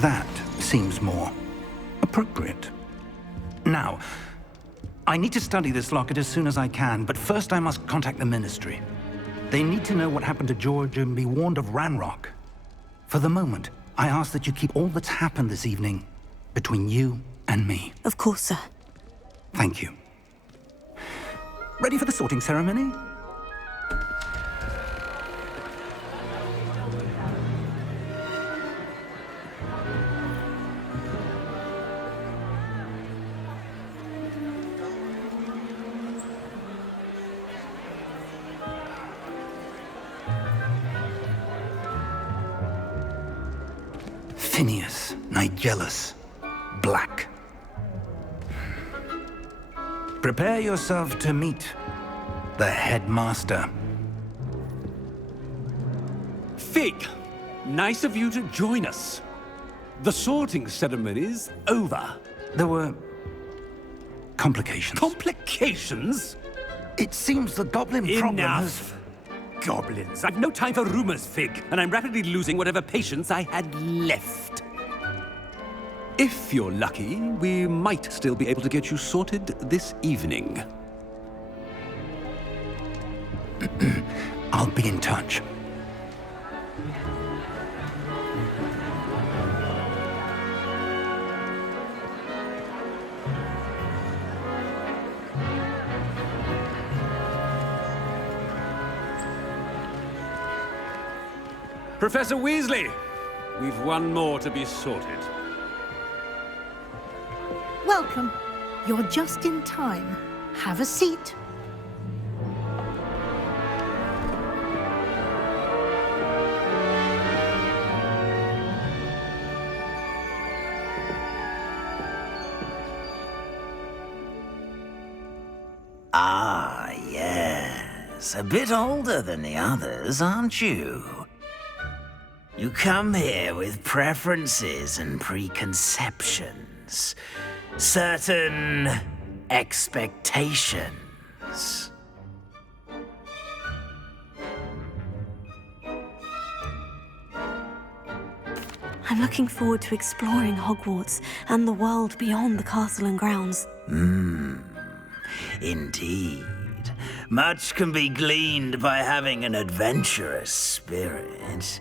That seems more appropriate. Now, I need to study this locket as soon as I can, but first I must contact the Ministry. They need to know what happened to George and be warned of Ranrock. For the moment, I ask that you keep all that's happened this evening between you and me. Of course, sir. Thank you. Ready for the sorting ceremony? Phineas, Nigellus, Black. Prepare yourself to meet the headmaster. Fig, nice of you to join us. The sorting ceremony's over. There were complications. Complications? It seems the goblin problem has... Enough! Goblins. I've no time for rumors, Fig, and I'm rapidly losing whatever patience I had left. If you're lucky, we might still be able to get you sorted this evening. I'll be in touch. Professor Weasley, we've one more to be sorted. Welcome. You're just in time. Have a seat. Ah, yes. A bit older than the others, aren't you? You come here with preferences and preconceptions. Certain expectations. I'm looking forward to exploring Hogwarts and the world beyond the castle and grounds. Indeed. Much can be gleaned by having an adventurous spirit,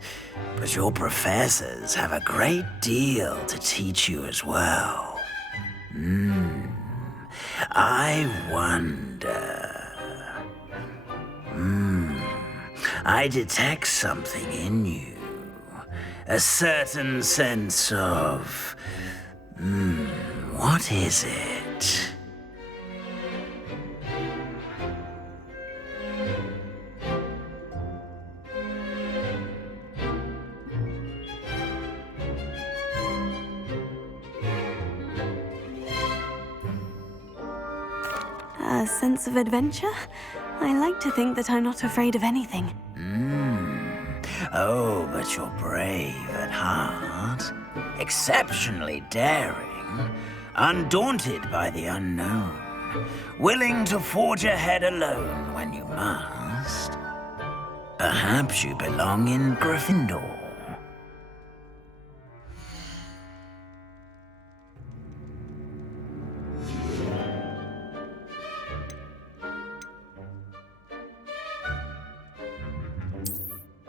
but your professors have a great deal to teach you as well. I wonder... I detect something in you. A certain sense of... what is it? A sense of adventure? I like to think that I'm not afraid of anything. Oh, but you're brave at heart. Exceptionally daring. Undaunted by the unknown. Willing to forge ahead alone when you must. Perhaps you belong in Gryffindor.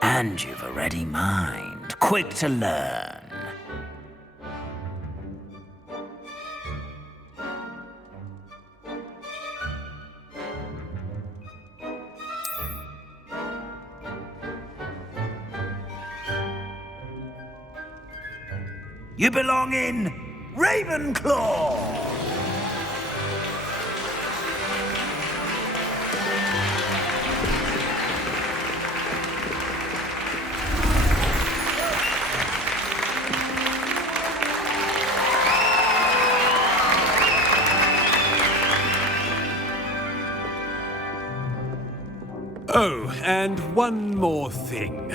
And you've a ready mind, quick to learn. You belong in Ravenclaw! Oh, and one more thing.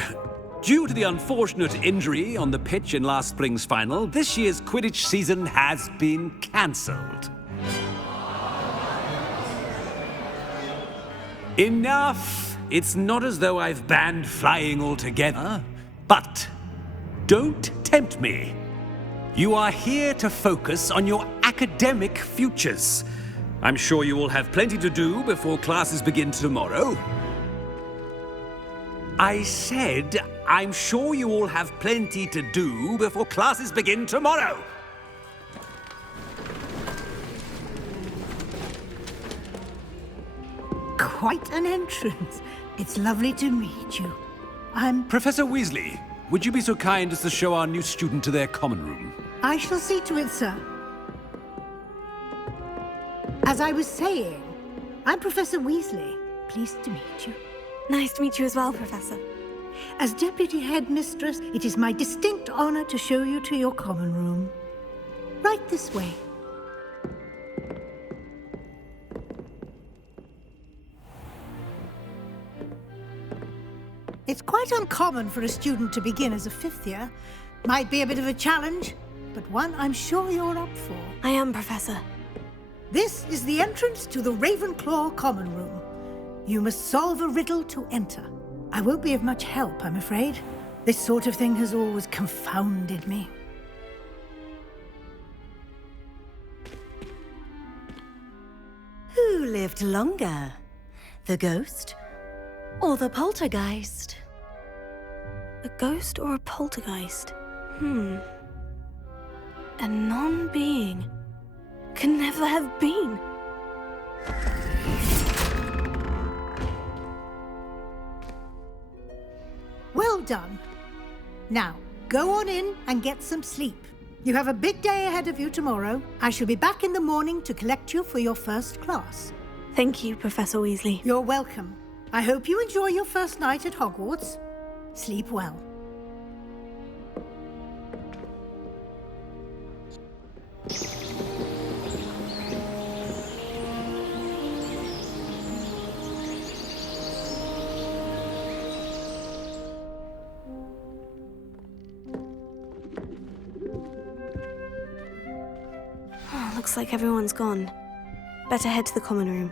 Due to the unfortunate injury on the pitch in last spring's final, this year's Quidditch season has been cancelled. Enough! It's not as though I've banned flying altogether, but don't tempt me. You are here to focus on your academic futures. I'm sure you will have plenty to do before classes begin tomorrow. I said, I'm sure you all have plenty to do before classes begin tomorrow. Quite an entrance. It's lovely to meet you. Professor Weasley, would you be so kind as to show our new student to their common room? I shall see to it, sir. As I was saying, I'm Professor Weasley. Pleased to meet you. Nice to meet you as well, Professor. As Deputy Headmistress, it is my distinct honor to show you to your common room. Right this way. It's quite uncommon for a student to begin as a fifth year. Might be a bit of a challenge, but one I'm sure you're up for. I am, Professor. This is the entrance to the Ravenclaw Common Room. You must solve a riddle to enter. I won't be of much help, I'm afraid. This sort of thing has always confounded me. Who lived longer? The ghost or the poltergeist? A ghost or a poltergeist? A non-being can never have been. Well done. Now, go on in and get some sleep. You have a big day ahead of you tomorrow. I shall be back in the morning to collect you for your first class. Thank you, Professor Weasley. You're welcome. I hope you enjoy your first night at Hogwarts. Sleep well. Looks like everyone's gone. Better head to the common room.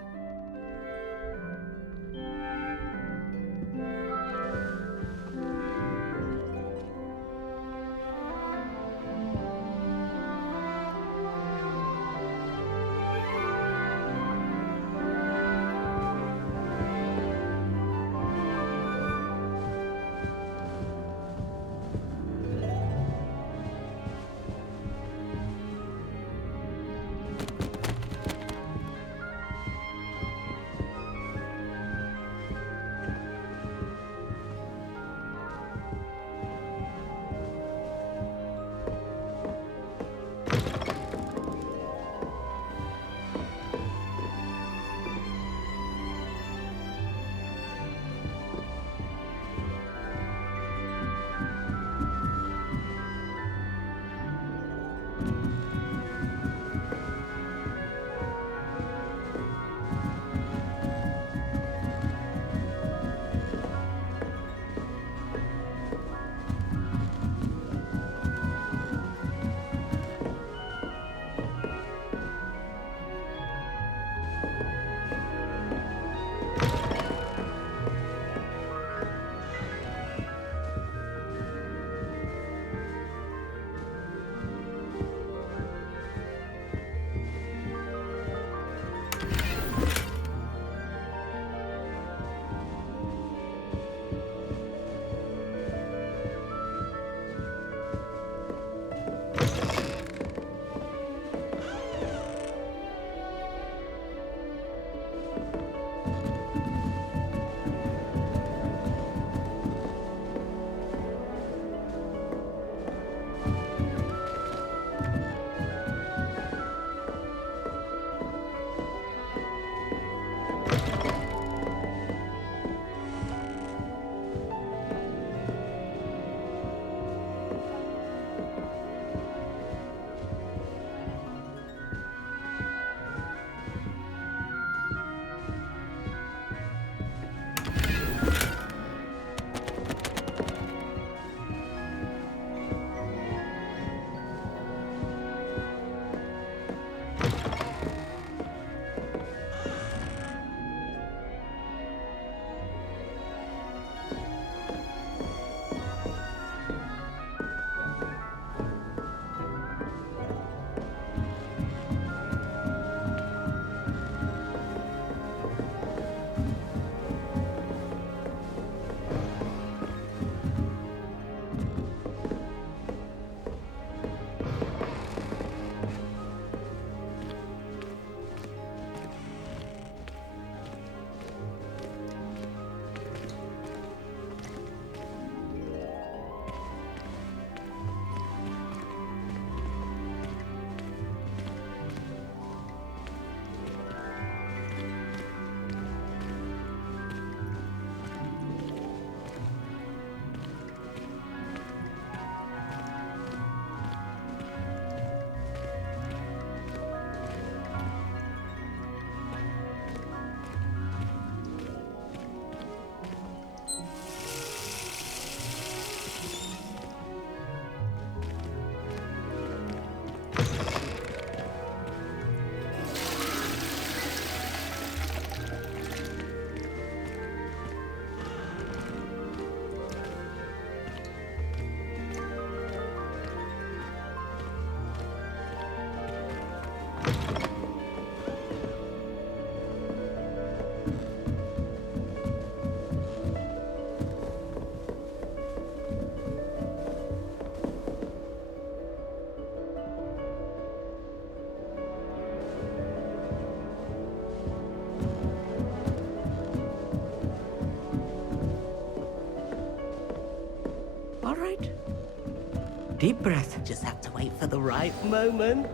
deep breath. Just have to wait for the right moment.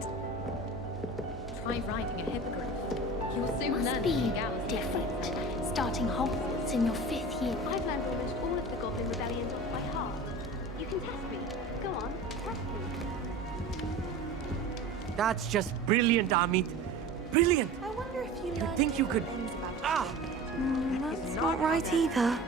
Try riding a hippogriff. You'll soon Must learn be the gals different. Starting Hogwarts in your 5th year. I've learned almost all of the Goblin Rebellions off by heart. You can test me. Go on, test me. That's just brilliant, Amit. Brilliant! I wonder if you You'd think you could... Ah! That's not right either.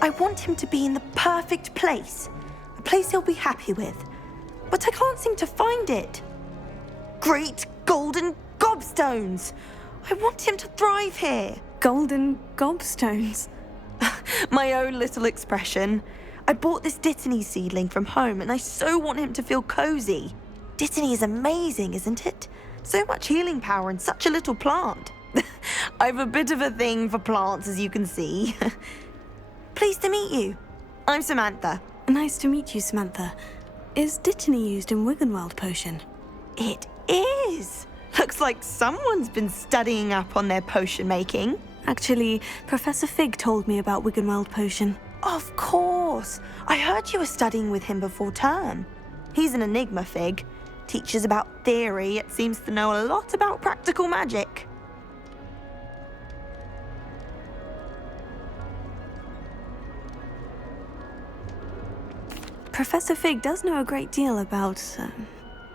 I want him to be in the perfect place. A place he'll be happy with. But I can't seem to find it. Great golden gobstones! I want him to thrive here. Golden gobstones. My own little expression. I bought this Dittany seedling from home and I so want him to feel cozy. Dittany is amazing, isn't it? So much healing power in such a little plant. I've a bit of a thing for plants, as you can see. Pleased to meet you. I'm Samantha. Nice to meet you, Samantha. Is Dittany used in Wiggenweld potion? It is. Looks like someone's been studying up on their potion making. Actually, Professor Fig told me about Wiggenweld potion. Of course. I heard you were studying with him before term. He's an enigma, Fig. Teaches about theory, yet seems to know a lot about practical magic. Professor Fig does know a great deal about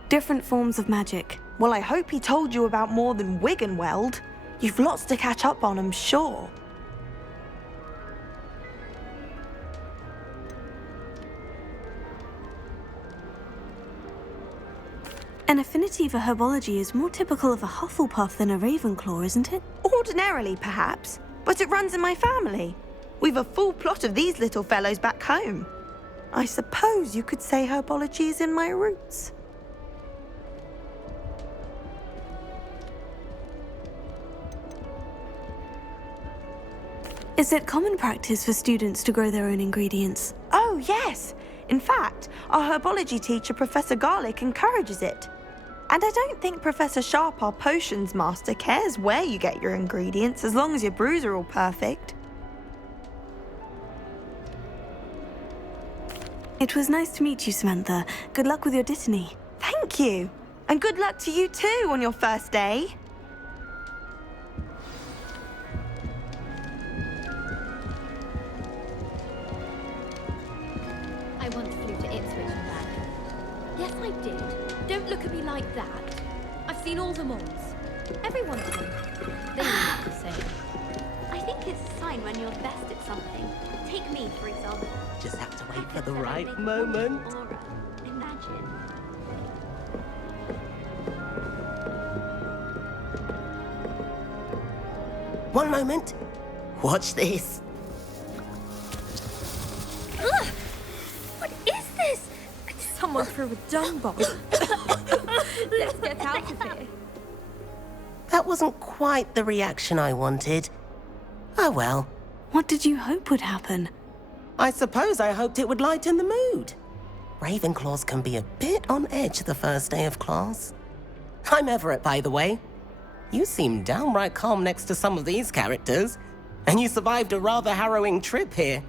different forms of magic. Well, I hope he told you about more than Wiggenweld. You've lots to catch up on, I'm sure. An affinity for herbology is more typical of a Hufflepuff than a Ravenclaw, isn't it? Ordinarily, perhaps, but it runs in my family. We've a full plot of these little fellows back home. I suppose you could say herbology is in my roots. Is it common practice for students to grow their own ingredients? Oh, yes. In fact, our herbology teacher, Professor Garlick, encourages it. And I don't think Professor Sharp, our potions master, cares where you get your ingredients as long as your brews are all perfect. It was nice to meet you, Samantha. Good luck with your Dittany. Thank you. And good luck to you too on your first day. I once flew to Ipswich and back. Yes, I did. Don't look at me like that. I've seen all the malls. Every one of them. They all look the same. I think it's a sign when you're best at something. Take me, for example. Just have to wait for the Said I'd right make a moment. wonderful aura. Imagine. One moment. Watch this. Ugh! What is this? Someone threw a dung bomb. Let's get out of here. That wasn't quite the reaction I wanted. Oh well. What did you hope would happen? I suppose I hoped it would lighten the mood. Ravenclaws can be a bit on edge the first day of class. I'm Everett, by the way. You seem downright calm next to some of these characters, and you survived a rather harrowing trip here.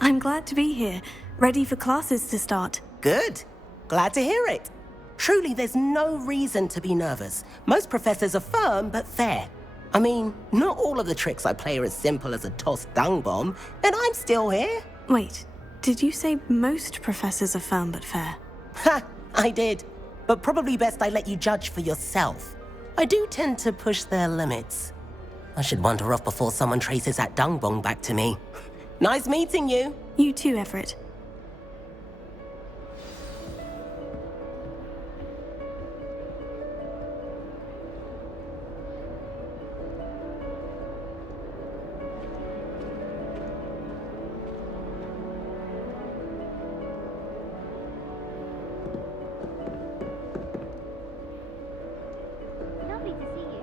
I'm glad to be here, ready for classes to start. Good. Glad to hear it. Truly, there's no reason to be nervous. Most professors are firm but fair. I mean, not all of the tricks I play are as simple as a tossed dung bomb, and I'm still here. Wait, did you say most professors are firm but fair? Ha! I did. But probably best I let you judge for yourself. I do tend to push their limits. I should wander off before someone traces that dung bomb back to me. Nice meeting you. You too, Everett. Lovely to see you.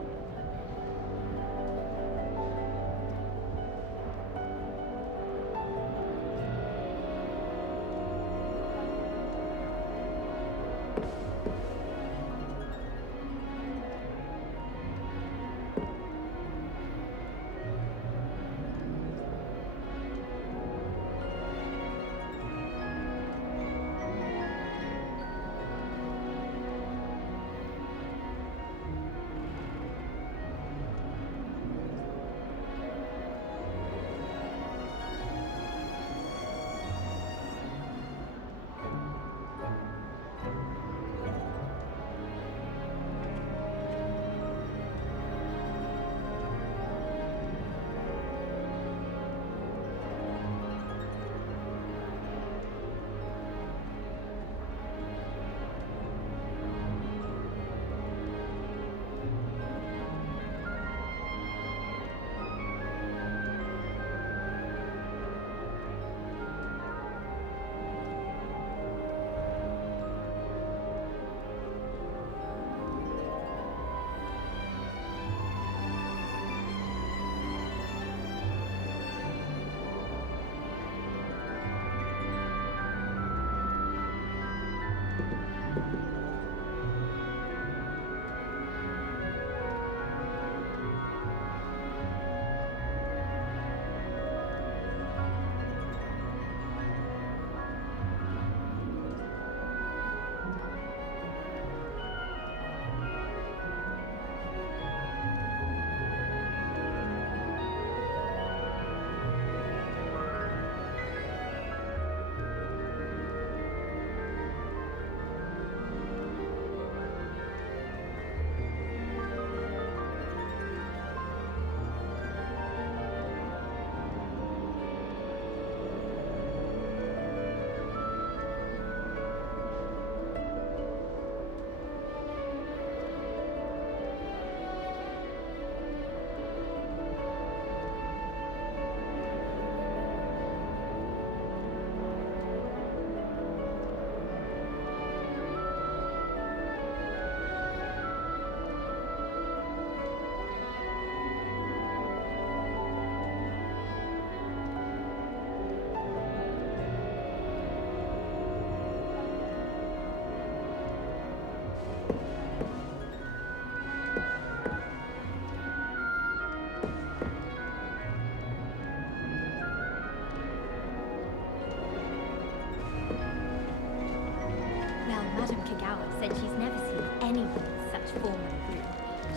Said she's never seen anyone with such form and bloom.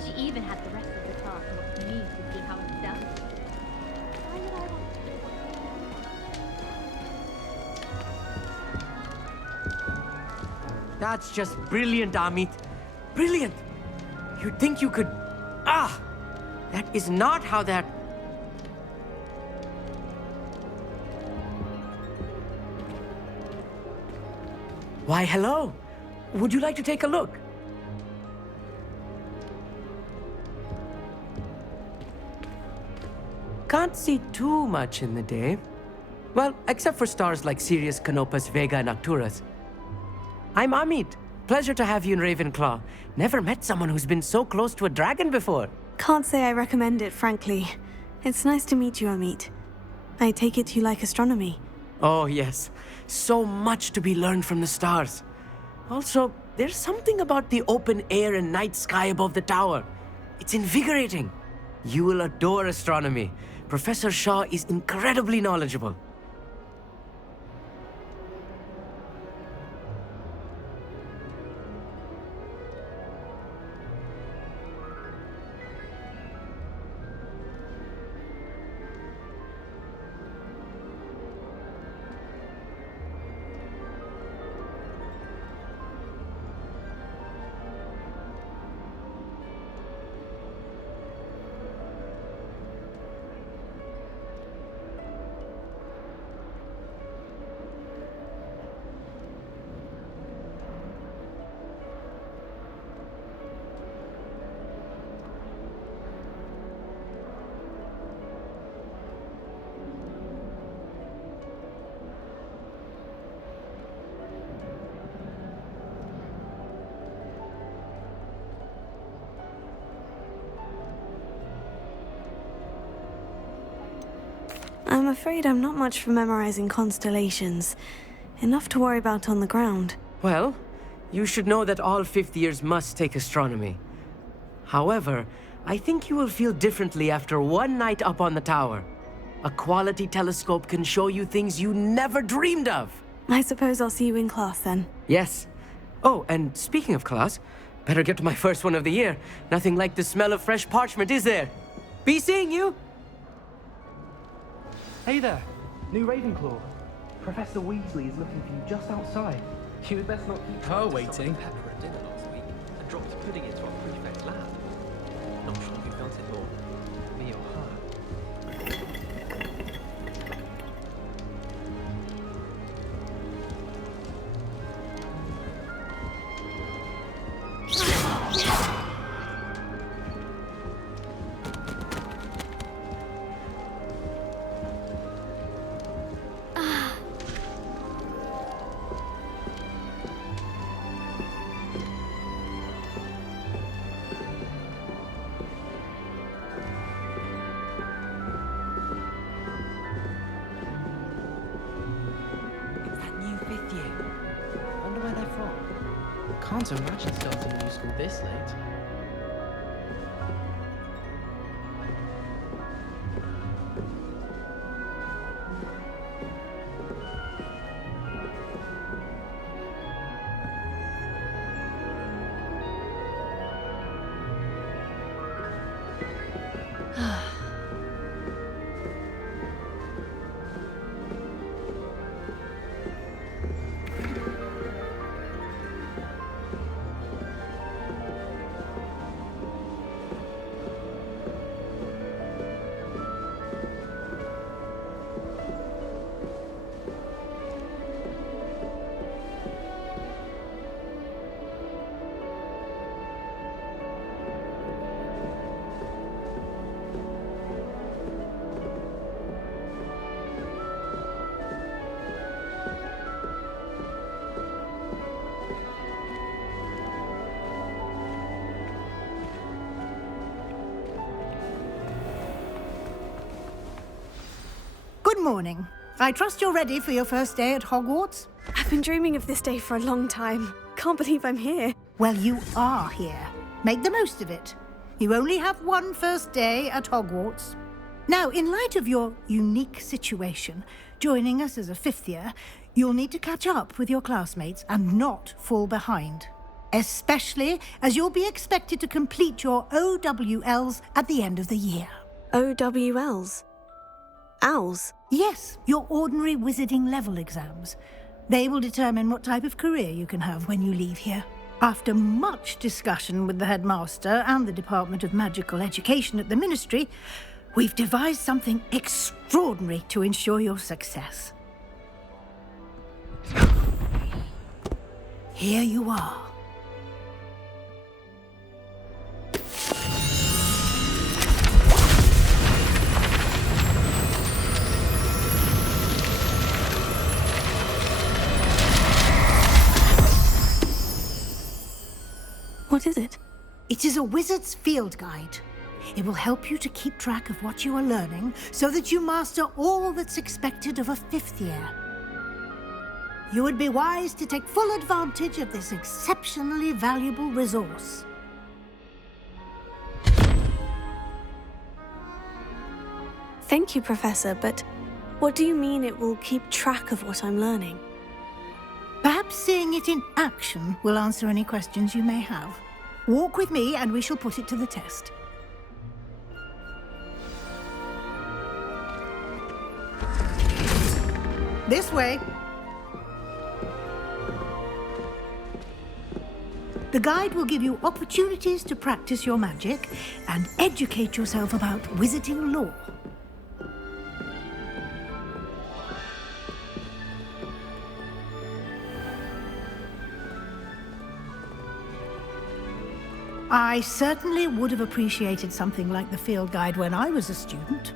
She even had the rest of the class watch me to see how it's done. Why would I want That's just brilliant, Amit. Brilliant! You'd think you could... Ah! That is not how that... Why, hello! Would you like to take a look? Can't see too much in the day. Well, except for stars like Sirius, Canopus, Vega, and Arcturus. I'm Amit. Pleasure to have you in Ravenclaw. Never met someone who's been so close to a dragon before. Can't say I recommend it, frankly. It's nice to meet you, Amit. I take it you like astronomy. Oh, yes. So much to be learned from the stars. Also, there's something about the open air and night sky above the tower. It's invigorating. You will adore astronomy. Professor Shaw is incredibly knowledgeable. I'm afraid I'm not much for memorizing constellations. Enough to worry about on the ground. Well, you should know that all fifth years must take astronomy. However, I think you will feel differently after one night up on the tower. A quality telescope can show you things you never dreamed of. I suppose I'll see you in class then. Yes. Oh, and speaking of class, better get to my first one of the year. Nothing like the smell of fresh parchment, is there? Be seeing you! Hey there, new Ravenclaw. Professor Weasley is looking for you just outside. You had best not keep her waiting. Pepper at dinner last week and dropped pudding into our prefect's lab. Not sure who felt it more, me or her. Can't imagine starting a new school this late. Good morning. I trust you're ready for your first day at Hogwarts? I've been dreaming of this day for a long time. Can't believe I'm here. Well, you are here. Make the most of it. You only have one first day at Hogwarts. Now, in light of your unique situation, joining us as a fifth year, you'll need to catch up with your classmates and not fall behind. Especially as you'll be expected to complete your OWLs at the end of the year. OWLs? Owls? Yes, your ordinary wizarding level exams. They will determine what type of career you can have when you leave here. After much discussion with the headmaster and the Department of Magical Education at the Ministry, we've devised something extraordinary to ensure your success. Here you are. What is it? It is a wizard's field guide. It will help you to keep track of what you are learning so that you master all that's expected of a fifth year. You would be wise to take full advantage of this exceptionally valuable resource. Thank you, Professor, but what do you mean it will keep track of what I'm learning? Perhaps seeing it in action will answer any questions you may have. Walk with me and we shall put it to the test. This way. The guide will give you opportunities to practice your magic and educate yourself about wizarding lore. I certainly would have appreciated something like the field guide when I was a student.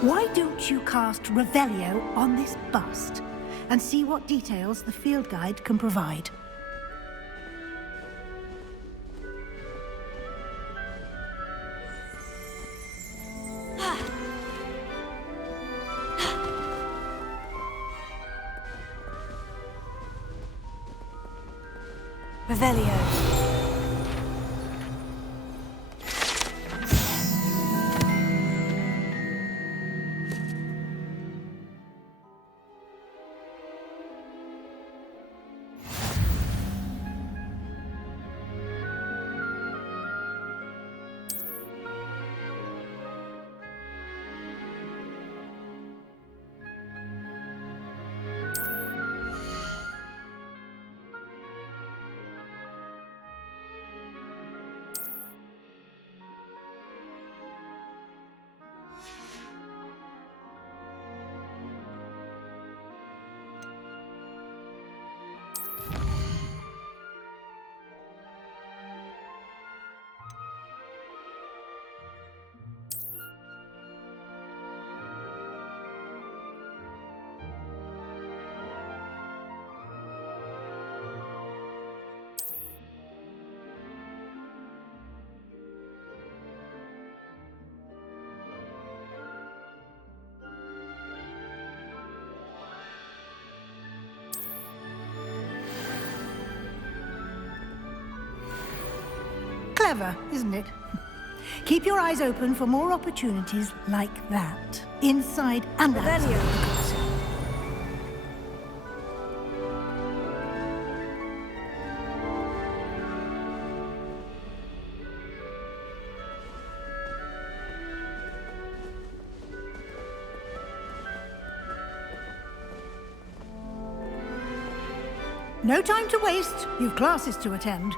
Why don't you cast Revelio on this bust and see what details the field guide can provide? Revelio. clever, isn't it? Keep your eyes open for more opportunities like that, inside and outside. No time to waste. You've classes to attend.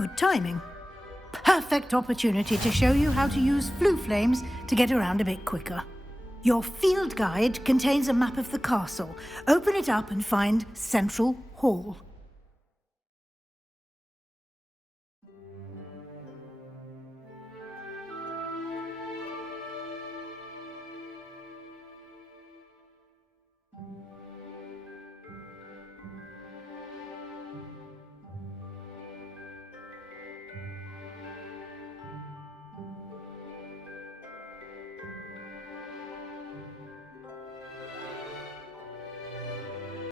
Good timing. Perfect opportunity to show you how to use flue flames to get around a bit quicker. Your field guide contains a map of the castle. Open it up and find Central Hall.